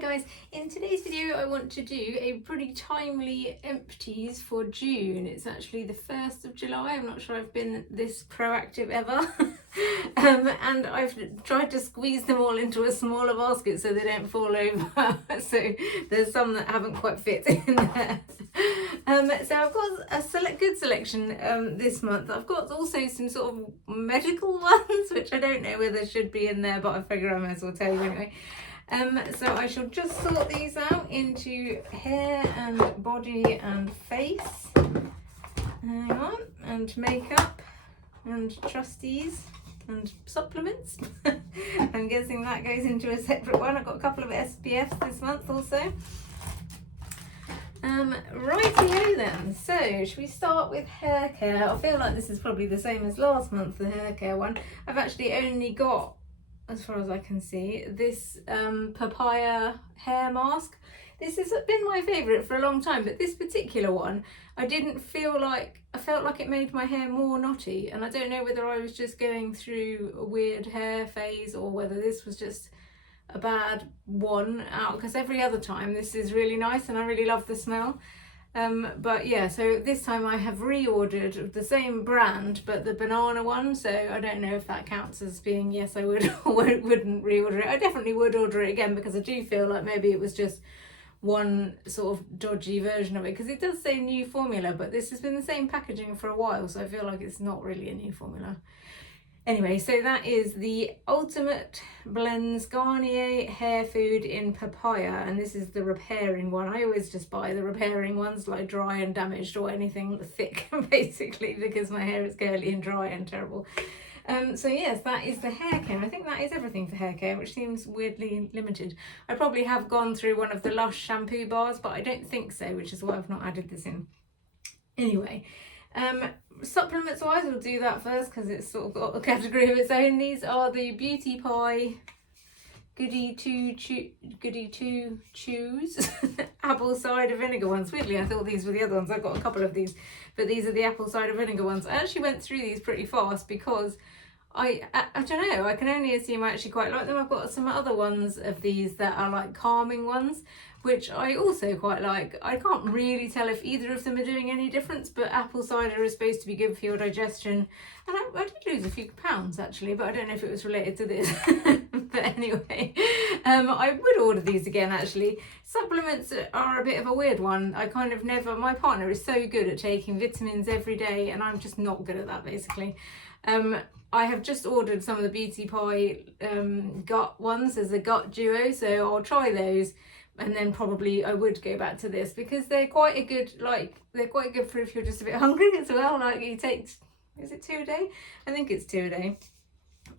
guys, in today's video I want to do a pretty timely empties for June. It's actually the 1st of July. I'm not sure I've been this proactive ever. And I've tried to squeeze them all into a smaller basket so they don't fall over. So there's some that haven't quite fit in there. So I've got a good selection this month. I've got also some sort of medical ones which I don't know whether should be in there, but I figure I may as well tell you anyway. So I shall just sort these out into hair and body and face. Hang on, and makeup and trustees and supplements. I'm guessing that goes into a separate one. I've got a couple of SPFs this month also. Rightio then, so should we start with hair care? I feel like this is probably the same as last month, the hair care one. I've actually only got, as far as I can see, this Papaya hair mask. This has been my favourite for a long time, but this particular one, I felt like it made my hair more knotty, and I don't know whether I was just going through a weird hair phase or whether this was just a bad one out, because every other time this is really nice and I really love the smell. But yeah, so this time I have reordered the same brand but the banana one, so I don't know if that counts as being yes I would or wouldn't reorder it. I definitely would order it again because I do feel like maybe it was just one sort of dodgy version of it, because it does say new formula, but this has been the same packaging for a while, so I feel like it's not really a new formula. Anyway, so that is the Ultimate Blends Garnier Hair Food in Papaya, and this is the repairing one. I always just buy the repairing ones, like dry and damaged or anything thick, basically, because my hair is curly and dry and terrible. So yes, that is the hair care. I think that is everything for hair care, which seems weirdly limited. I probably have gone through one of the Lush shampoo bars, but I don't think so, which is why I've not added this in. Anyway, supplements wise, we'll do that first because it's sort of got a category of its own. These are the Beauty Pie Goody 2 Chews apple cider vinegar ones. Weirdly, I thought these were the other ones. I've got a couple of these, but these are the apple cider vinegar ones. I actually went through these pretty fast because I don't know, I can only assume I actually quite like them. I've got some other ones of these that are like calming ones, which I also quite like. I can't really tell if either of them are doing any difference, but apple cider is supposed to be good for your digestion. And I did lose a few pounds actually, but I don't know if it was related to this. But anyway, I would order these again actually. Supplements are a bit of a weird one. I kind of never, my partner is so good at taking vitamins every day and I'm just not good at that basically. I have just ordered some of the Beauty Pie gut ones as a gut duo, so I'll try those. And then probably I would go back to this because they're quite a good, they're quite good for if you're just a bit hungry as well. Like you take, is it 2 a day? I think it's 2 a day.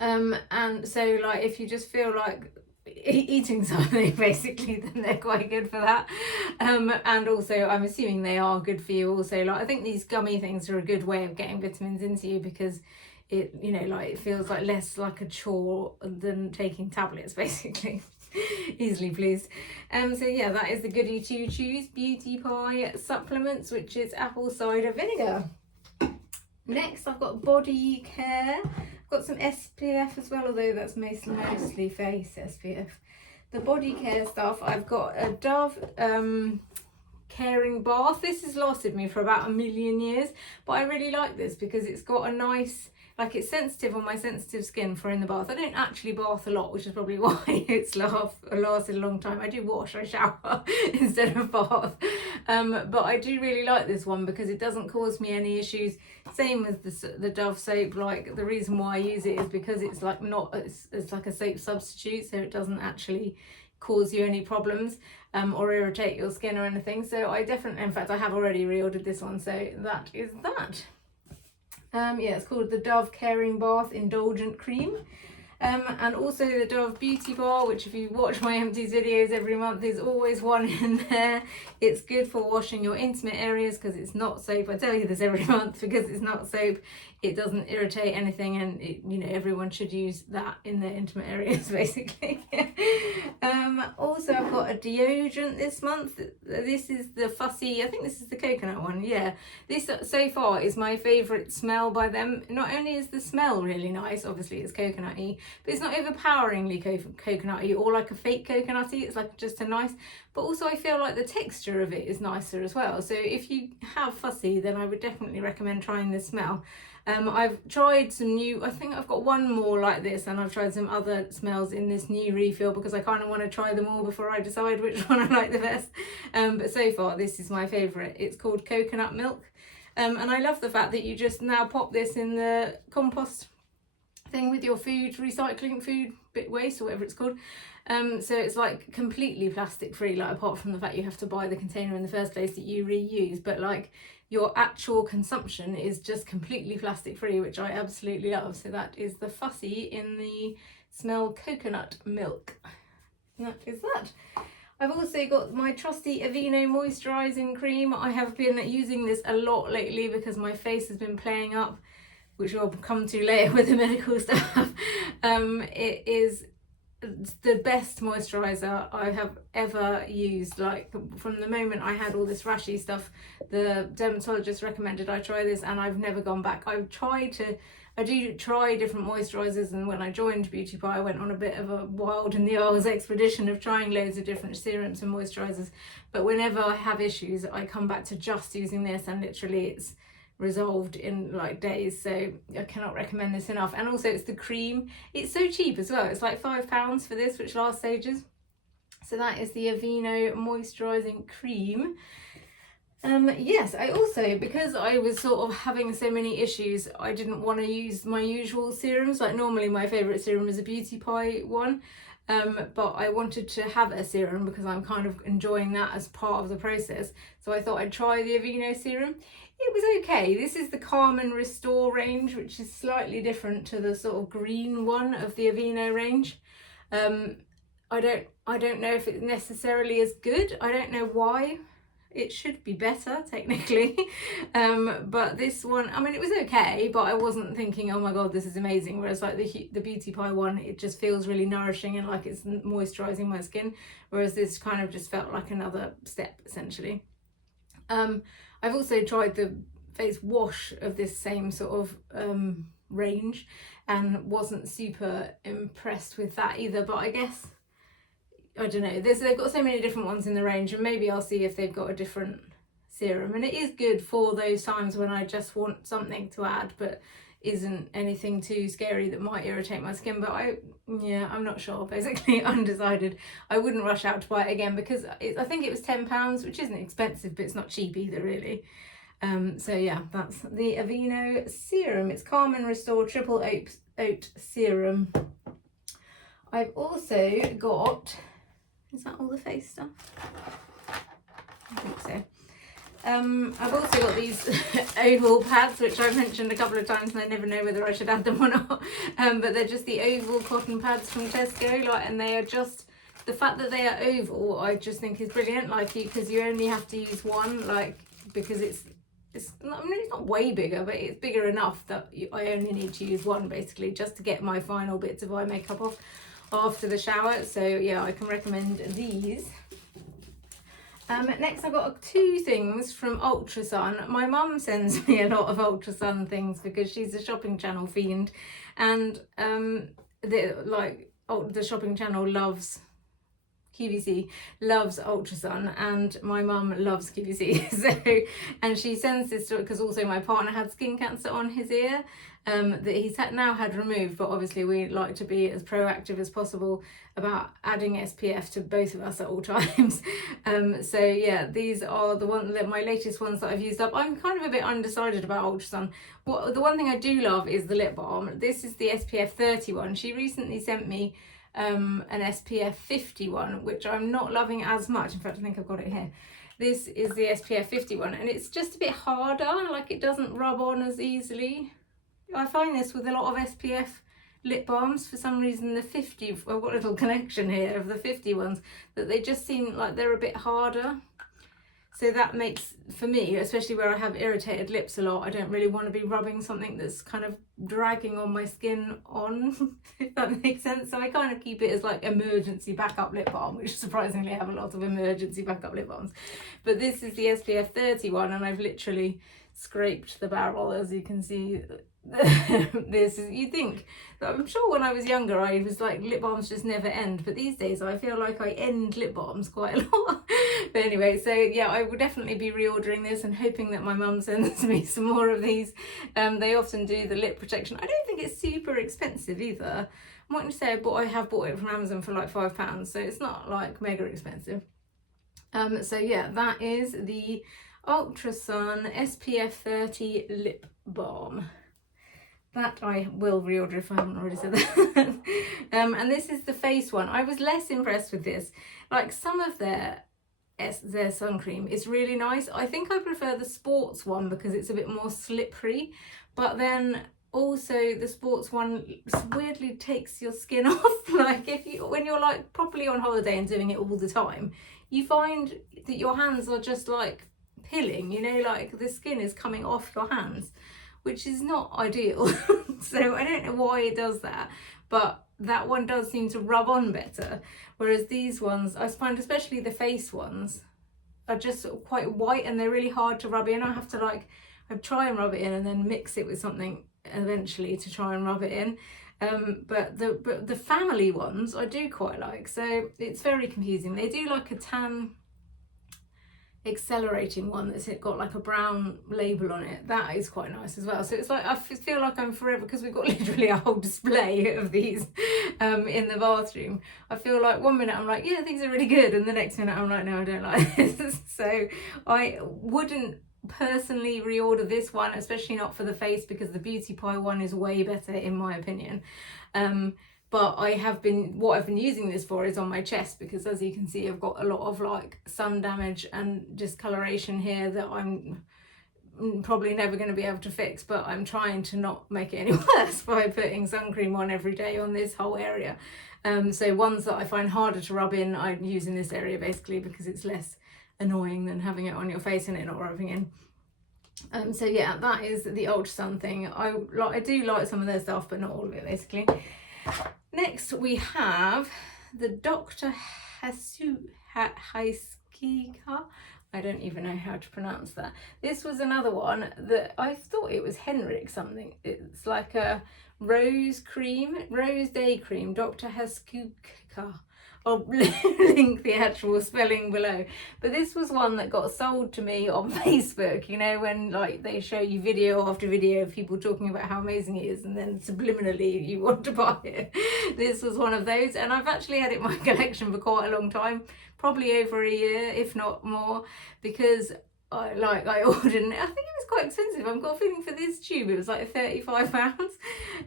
And so like if you just feel like eating something basically, then they're quite good for that. And also I'm assuming they are good for you also. Like I think these gummy things are a good way of getting vitamins into you because it, you know, like it feels like less like a chore than taking tablets basically. Easily pleased. So yeah, that is the Goody 2 Chews Beauty Pie supplements, which is apple cider vinegar. Next I've got body care. I've got some SPF as well, although that's mostly face SPF. The body care stuff, I've got a Dove caring bath. This has lasted me for about 1,000,000 years, but I really like this because it's got a nice, like it's sensitive on my sensitive skin for in the bath. I don't actually bath a lot, which is probably why it's lasted a long time. I do wash, I shower instead of bath. But I do really like this one because it doesn't cause me any issues. Same with the Dove soap. Like the reason why I use it is because it's like it's like a soap substitute, so it doesn't actually cause you any problems or irritate your skin or anything. So I definitely, in fact I have already reordered this one, so that is that. Yeah, it's called the Dove Caring Bath Indulgent Cream. And also the Dove Beauty Bar, which if you watch my empties videos every month, there's always one in there. It's good for washing your intimate areas because it's not soap. I tell you this every month because it's not soap. It doesn't irritate anything, and it, you know, everyone should use that in their intimate areas basically. Also I've got a deodorant this month. This is the Fussy, I think this is the coconut one. Yeah, this so far is my favourite smell by them. Not only is the smell really nice, obviously it's coconutty, but it's not overpoweringly coconutty or like a fake coconutty. It's like just a nice, but also I feel like the texture of it is nicer as well. So if you have Fussy, then I would definitely recommend trying this smell. I've tried some new, I think I've got one more like this, and I've tried some other smells in this new refill because I kind of want to try them all before I decide which one I like the best. But so far this is my favourite. It's called Coconut Milk. And I love the fact that you just now pop this in the compost thing with your food recycling, food bit waste or whatever it's called. So it's like completely plastic free, like apart from the fact you have to buy the container in the first place that you reuse, but like your actual consumption is just completely plastic free, which I absolutely love. So that is the Fussy in the smell Coconut Milk. And that is that. I've also got my trusty Aveeno Moisturising Cream. I have been using this a lot lately because my face has been playing up, which we'll come to later with the medical stuff. It is the best moisturiser I have ever used. Like from the moment I had all this rashy stuff, the dermatologist recommended I try this, and I've never gone back. I do try different moisturisers, and when I joined Beauty Pie I went on a bit of a wild in the Isles expedition of trying loads of different serums and moisturisers, but whenever I have issues I come back to just using this, and literally it's resolved in like days. So I cannot recommend this enough. And also it's the cream, it's so cheap as well. It's like £5 for this, which lasts ages. So that is the Aveeno Moisturising Cream. Yes, I also, because I was sort of having so many issues, I didn't want to use my usual serums. Like normally my favourite serum is a Beauty Pie one, but I wanted to have a serum because I'm kind of enjoying that as part of the process. So I thought I'd try the Aveeno serum. It was okay. This is the Calm and Restore range, which is slightly different to the sort of green one of the Aveeno range. I don't know if it's necessarily as good. I don't know why. It should be better technically, but this one, I mean, it was okay, but I wasn't thinking, oh my god, this is amazing. Whereas like the Beauty Pie one, it just feels really nourishing and like it's moisturising my skin, whereas this kind of just felt like another step essentially. I've also tried the face wash of this same sort of range and wasn't super impressed with that either, but I guess, I don't know, they've got so many different ones in the range, and maybe I'll see if they've got a different serum. And it is good for those times when I just want something to add but isn't anything too scary that might irritate my skin. But I'm not sure, basically undecided. I wouldn't rush out to buy it again because I think it was £10, which isn't expensive, but it's not cheap either really. So yeah, that's the Aveeno serum. It's Calm and Restore Triple Oat Serum. I've also got, is that all the face stuff? I think so. I've also got these oval pads, which I've mentioned a couple of times and I never know whether I should add them or not. But they're just the oval cotton pads from Tesco, and they are just, the fact that they are oval I just think is brilliant, because you only have to use one, because it's not way bigger, but it's bigger enough that I only need to use one basically just to get my final bits of eye makeup off after the shower. So yeah, I can recommend these. Next I've got two things from Ultrasun. My mum sends me a lot of Ultrasun things because she's a shopping channel fiend, and the shopping channel loves QVC, loves Ultrasun, and my mum loves QVC. So, and she sends this to, because also my partner had skin cancer on his ear that he's now had removed, but obviously we like to be as proactive as possible about adding SPF to both of us at all times. So yeah, these are my latest ones that I've used up. I'm kind of a bit undecided about Ultrasun. The one thing I do love is the lip balm. This is the SPF 30 one. She recently sent me an SPF 50 one, which I'm not loving as much. In fact, I think I've got it here. This is the SPF 50 one, and it's just a bit harder, like it doesn't rub on as easily. I find this with a lot of SPF lip balms, for some reason the 50, I've got a little collection here of the 50 ones, that they just seem like they're a bit harder. So that makes, for me, especially where I have irritated lips a lot, I don't really want to be rubbing something that's kind of dragging on my skin on, if that makes sense. So I kind of keep it as like emergency backup lip balm, which surprisingly I have a lot of emergency backup lip balms. But this is the SPF 30 one, and I've literally scraped the barrel, as you can see. this is, you think, I'm sure when I was younger I was like, lip balms just never end, but these days I feel like I end lip balms quite a lot. But anyway, so yeah, I will definitely be reordering this and hoping that my mum sends me some more of these. They often do the lip protection. I don't think it's super expensive either. I'm not going to say I have bought it from Amazon for like £5, so it's not like mega expensive. So yeah, that is the Ultrasun SPF 30 lip balm. That I will reorder if I haven't already said that. And this is the face one. I was less impressed with this. Like, some of their sun cream is really nice. I think I prefer the sports one because it's a bit more slippery, but then also the sports one weirdly takes your skin off. Like, when you're like properly on holiday and doing it all the time, you find that your hands are just like pilling, you know, like the skin is coming off your hands, which is not ideal. So I don't know why it does that, but that one does seem to rub on better. Whereas these ones, I find especially the face ones, are just sort of quite white and they're really hard to rub in. I have to I try and rub it in and then mix it with something eventually to try and rub it in. But the family ones I do quite like. So it's very confusing. They do like a tan accelerating one that's got like a brown label on it. That is quite nice as well. So it's like, I feel like I'm forever, because we've got literally a whole display of these in the bathroom. I feel like one minute I'm like, yeah, things are really good, and the next minute I'm like, no, I don't like this. So I wouldn't personally reorder this one, especially not for the face, because the Beauty Pie one is way better in my opinion. But what I've been using this for is on my chest, because as you can see, I've got a lot of like sun damage and discoloration here that I'm probably never going to be able to fix, but I'm trying to not make it any worse by putting sun cream on every day on this whole area. So ones that I find harder to rub in, I use in this area basically, because it's less annoying than having it on your face and it not rubbing in. So yeah, that is the Ultrasun thing. I do like some of their stuff, but not all of it basically. Next we have the Dr. Hauschka. I don't even know how to pronounce that. This was another one that I thought it was Henrik something. It's like a rose day cream, Dr. Hauschka. I'll link the actual spelling below. But this was one that got sold to me on Facebook, you know, when like they show you video after video of people talking about how amazing it is, and then subliminally you want to buy it. This was one of those, and I've actually had it in my collection for quite a long time, probably over a year, if not more, because I ordered it. I think it was quite expensive. I've got a feeling for this tube it was like £35.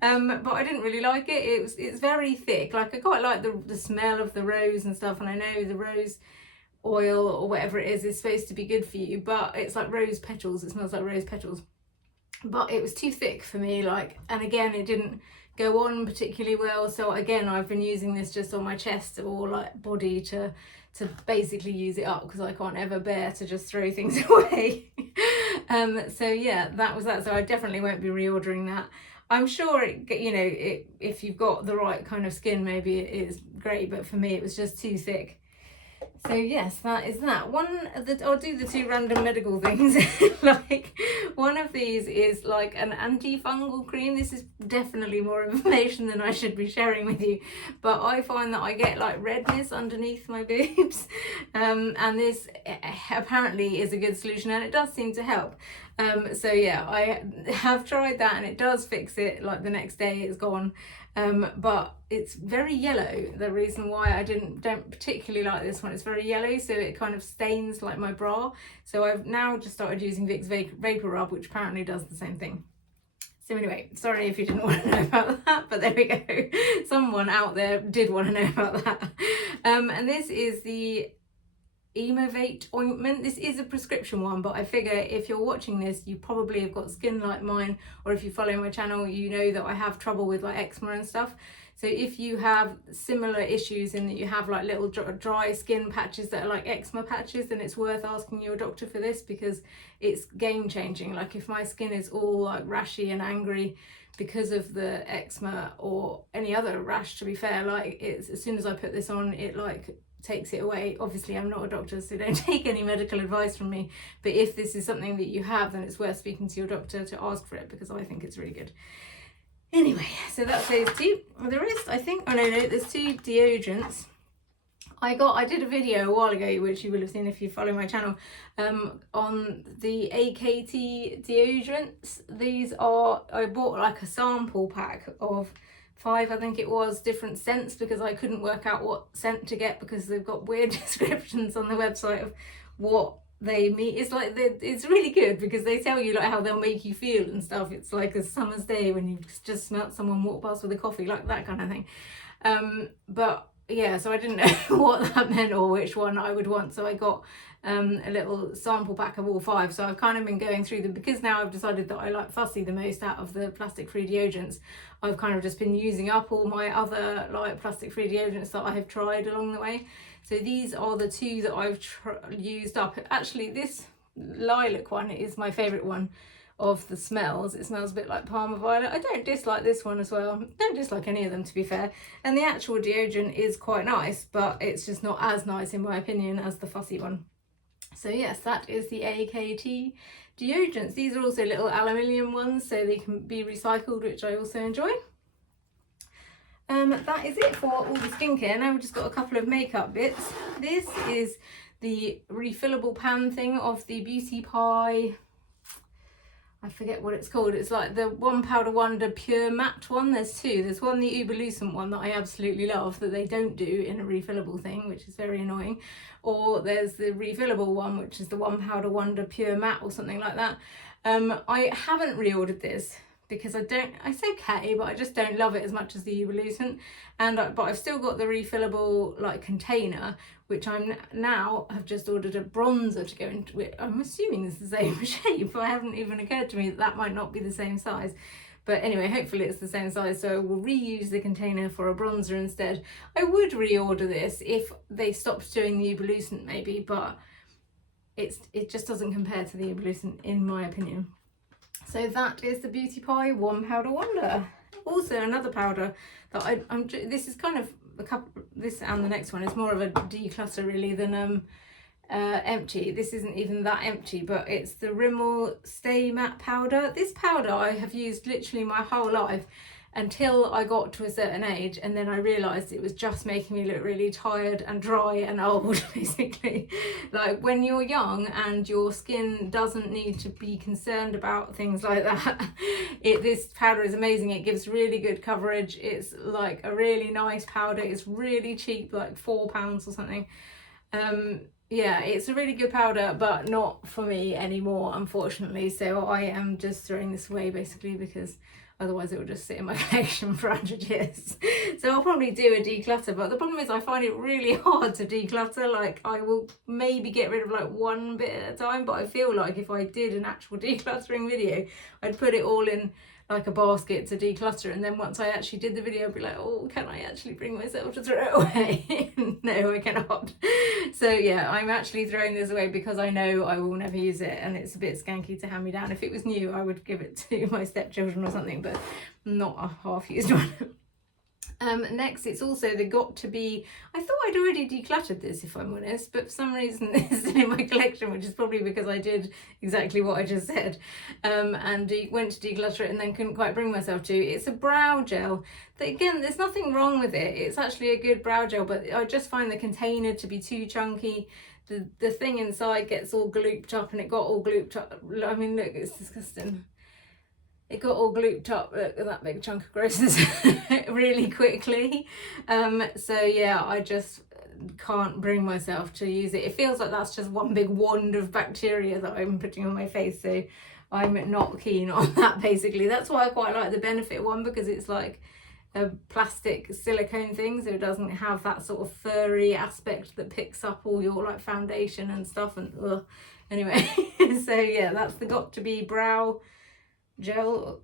But I didn't really like it. It's very thick. Like, I quite like the smell of the rose and stuff, and I know the rose oil or whatever it is supposed to be good for you, but it's like rose petals. It smells like rose petals. But it was too thick for me, like, and again it didn't go on particularly well. So again, I've been using this just on my chest or like body to basically use it up, because I can't ever bear to just throw things away. So yeah, that was that. So I definitely won't be reordering that. I'm sure if you've got the right kind of skin, maybe it is great, but for me it was just too thick. So yes, that is that. I'll do the two random medical things. Like, one of these is like an anti-fungal cream. This is definitely more information than I should be sharing with you, but I find that I get like redness underneath my boobs, and this apparently is a good solution, and it does seem to help. So yeah, I have tried that and it does fix it. Like, the next day it's gone. But it's very yellow. The reason why I don't particularly like this one, it's very yellow, so it kind of stains like my bra. So I've now just started using Vicks Vapor Rub, which apparently does the same thing. So anyway, sorry if you didn't want to know about that, but there we go. Someone out there did want to know about that. And this is the Eumovate Ointment. This is a prescription one, but I figure if you're watching this, you probably have got skin like mine, or if you follow my channel, you know that I have trouble with like eczema and stuff. So if you have similar issues in that you have like little dry skin patches that are like eczema patches, then it's worth asking your doctor for this, because it's game changing. Like, if my skin is all like rashy and angry because of the eczema or any other rash, to be fair, like, it's, as soon as I put this on, it like takes it away. Obviously I'm not a doctor, so don't take any medical advice from me, but if this is something that you have, then it's worth speaking to your doctor to ask for it, because I think it's really good. Anyway, so that's those two. The rest, I think, oh no, there's two deodorants. I did a video a while ago, which you will have seen if you follow my channel, on the AKT deodorants. These are, I bought like a sample pack of 5, I think it was, different scents, because I couldn't work out what scent to get, because they've got weird descriptions on the website of what they mean. It's like, it's really good because they tell you like how they'll make you feel and stuff. It's like a summer's day when you just smelt someone walk past with a coffee, like that kind of thing. But yeah, so I didn't know what that meant or which one I would want, so I got a little sample pack of all 5. So I've kind of been going through them, because now I've decided that I like Fussy the most out of the plastic free deodorants. I've kind of just been using up all my other like plastic free deodorants that I have tried along the way. So these are the 2 that I've used up. Actually, this lilac one is my favourite one of the smells. It smells a bit like Palmer Violet. I don't dislike this one as well. Don't dislike any of them, to be fair. And the actual deodorant is quite nice, but it's just not as nice in my opinion as the Fussy one. So yes, that is the AKT deodorants. These are also little aluminium ones, so they can be recycled, which I also enjoy. That is it for all the skincare. Now we've just got a couple of makeup bits. This is the refillable pan thing of the Beauty Pie, I forget what it's called. It's like the One Powder Wonder Pure Matte one. There's 2. There's one, the Uberlucent one, that I absolutely love, that they don't do in a refillable thing, which is very annoying. Or there's the refillable one, which is the One Powder Wonder Pure Matte or something like that. I haven't reordered this because it's okay, but I just don't love it as much as the Uberlucent. But I've still got the refillable like container, which I'm now have just ordered a bronzer to go into it. I'm assuming it's the same shape, but it hasn't even occurred to me that might not be the same size. But anyway, hopefully it's the same size, so I will reuse the container for a bronzer instead. I would reorder this if they stopped doing the Uberlucent maybe, but it just doesn't compare to the Uberlucent in my opinion. So that is the Beauty Pie One Powder Wonder. Also another powder that this is kind of this and the next one is more of a declutter really than empty. This isn't even that empty, but it's the Rimmel Stay Matte powder. This powder I have used literally my whole life until I got to a certain age, and then I realised it was just making me look really tired and dry and old basically. Like when you're young and your skin doesn't need to be concerned about things like that, this powder is amazing. It gives really good coverage. It's like a really nice powder. It's really cheap, like £4 or something. Yeah, it's a really good powder, but not for me anymore, unfortunately. So I am just throwing this away basically, because otherwise it will just sit in my collection for 100 years. So I'll probably do a declutter, but the problem is I find it really hard to declutter. Like I will maybe get rid of like 1 bit at a time, but I feel like if I did an actual decluttering video, I'd put it all in like a basket to declutter, and then once I actually did the video I'd be like, oh, can I actually bring myself to throw it away? No, I cannot. So yeah, I'm actually throwing this away because I know I will never use it, and it's a bit skanky to hand me down. If it was new I would give it to my stepchildren or something, but not a half-used one. Next, it's also the Got To Be. I thought I'd already decluttered this, if I'm honest, but for some reason it's still in my collection, which is probably because I did exactly what I just said, and went to declutter it and then couldn't quite bring myself to. It's a brow gel. That, again, there's nothing wrong with it. It's actually a good brow gel, but I just find the container to be too chunky. The thing inside gets all glooped up, and it got all glooped up. I mean, look, it's disgusting. It got all glooped up, look at that big chunk of grossness, really quickly. So yeah, I just can't bring myself to use it. It feels like that's just one big wand of bacteria that I'm putting on my face, so I'm not keen on that basically. That's why I quite like the Benefit one, because it's like a plastic silicone thing, so it doesn't have that sort of furry aspect that picks up all your like foundation and stuff, and ugh. Anyway, so yeah, that's the Got To Be brow gel.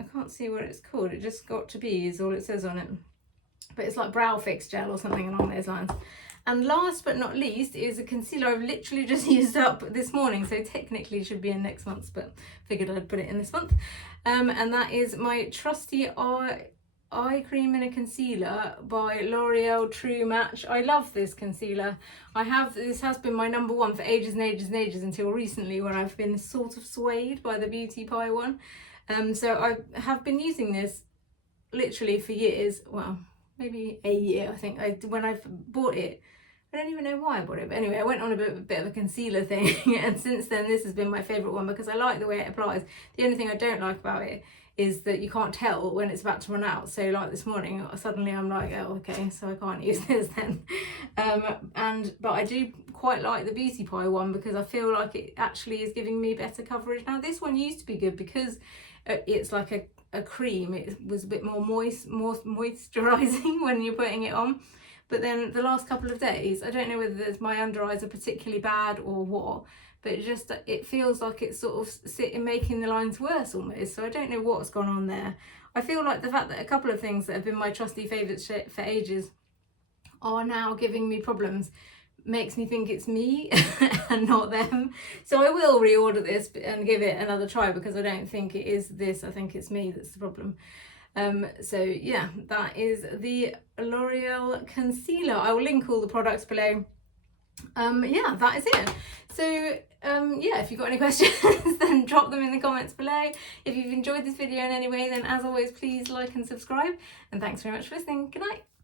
I can't see what it's called, it just Got To Be is all it says on it, but it's like brow fix gel or something along those lines. And last but not least is a concealer I've literally just used up this morning, so technically it should be in next month's, but figured I'd put it in this month. And that is my trusty Eye Cream in a Concealer by L'Oreal True Match. I love this concealer. This has been my number one for ages and ages and ages until recently, when I've been sort of swayed by the Beauty Pie one. So I have been using this literally for years. Well, maybe a year, I think. When I bought it, I don't even know why I bought it, but anyway, I went on a bit of a concealer thing, and since then this has been my favourite one because I like the way it applies. The only thing I don't like about it is that you can't tell when it's about to run out. So like this morning, suddenly I'm like, oh, okay, so I can't use this then. But I do quite like the Beauty Pie one because I feel like it actually is giving me better coverage. Now this one used to be good because it's like a cream. It was a bit more moisturising when you're putting it on. But then the last couple of days, I don't know whether my under eyes are particularly bad or what, but it feels like it's sort of making the lines worse almost. So I don't know what's gone on there. I feel like the fact that a couple of things that have been my trusty favourites for ages are now giving me problems makes me think it's me and not them. So I will reorder this and give it another try because I don't think it is this. I think it's me that's the problem. So yeah, that is the L'Oreal concealer. I will link all the products below. Yeah, that is it. So yeah, if you've got any questions, then drop them in the comments below. If you've enjoyed this video in any way, then as always, please like and subscribe. And thanks very much for listening. Good night.